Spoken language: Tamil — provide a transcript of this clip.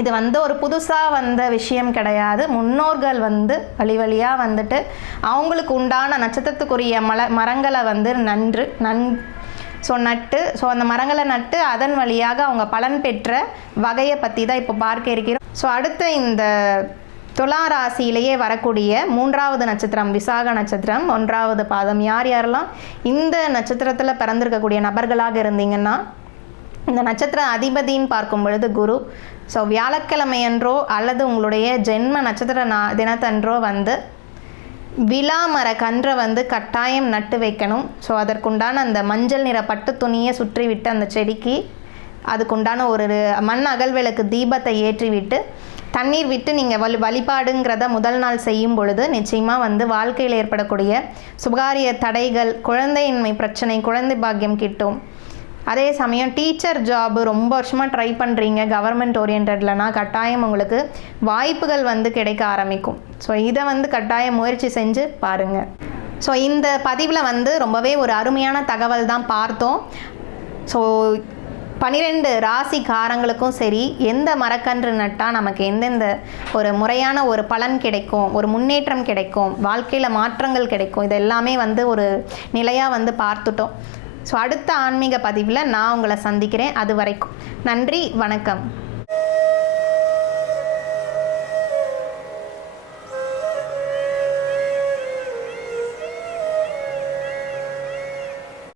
இது வந்து ஒரு புதுசாக வந்த விஷயம் கிடையாது. முன்னோர்கள் வந்து வழி வழியாக வந்துட்டு அவங்களுக்கு உண்டான நட்சத்திரத்துக்குரிய மல மரங்களை வந்து நன்று நன் ஸோ நட்டு ஸோ அந்த மரங்களை நட்டு அதன் வழியாக அவங்க பலன் பெற்ற வகையை பற்றி தான் இப்போ பார்க்க இருக்கிறோம். ஸோ அடுத்த இந்த துலா ராசியிலேயே வரக்கூடிய மூன்றாவது நட்சத்திரம் விசாக நட்சத்திரம் ஒன்றாவது பாதம். யார் யாரெல்லாம் இந்த நட்சத்திரத்தில் பிறந்திருக்கக்கூடிய நபர்களாக இருந்தீங்கன்னா இந்த நட்சத்திர அதிபதின்னு பார்க்கும் பொழுது குரு ஸோ வியாழக்கிழமையன்றோ அல்லது உங்களுடைய ஜென்ம நட்சத்திர நா தினத்தன்றோ வந்து விழா மர கன்றை வந்து கட்டாயம் நட்டு வைக்கணும். ஸோ அதற்குண்டான அந்த மஞ்சள் நிற பட்டு துணியை சுற்றி விட்டு அந்த செடிக்கு அதுக்குண்டான ஒரு மண் அகல்விளக்கு தீபத்தை ஏற்றி விட்டு தண்ணீர் விட்டு நீங்கள் வழி வழிபாடுங்கிறத முதல் நாள் செய்யும் பொழுது நிச்சயமாக வந்து வாழ்க்கையில் ஏற்படக்கூடிய சுகாரிய தடைகள் குழந்தையின்மை பிரச்சனை குழந்தை பாக்கியம் கிட்டும். அதே சமயம் டீச்சர் ஜாப் ரொம்ப வருஷமாக ட்ரை பண்ணுறீங்க கவர்மெண்ட் ஓரியன்டட்லனா கட்டாயம் உங்களுக்கு வாய்ப்புகள் வந்து கிடைக்க ஆரம்பிக்கும். ஸோ இதை வந்து கட்டாயம் முயற்சி செஞ்சு பாருங்கள் ஸோ இந்த பதிவில் வந்து ரொம்பவே ஒரு அருமையான தகவல் தான் பார்த்தோம். ஸோ பனிரெண்டு ராசிக்காரங்களுக்கும் சரி எந்த மரக்கன்று நட்டால் நமக்கு எந்தெந்த ஒரு முறையான ஒரு பலன் கிடைக்கும் ஒரு முன்னேற்றம் கிடைக்கும் வாழ்க்கையில் மாற்றங்கள் கிடைக்கும் இது எல்லாமே வந்து ஒரு நிலையாக வந்து பார்த்துட்டோம். ஸோ அடுத்த ஆன்மீக பதிவில் நான் உங்களை சந்திக்கிறேன். அது வரைக்கும் நன்றி வணக்கம்.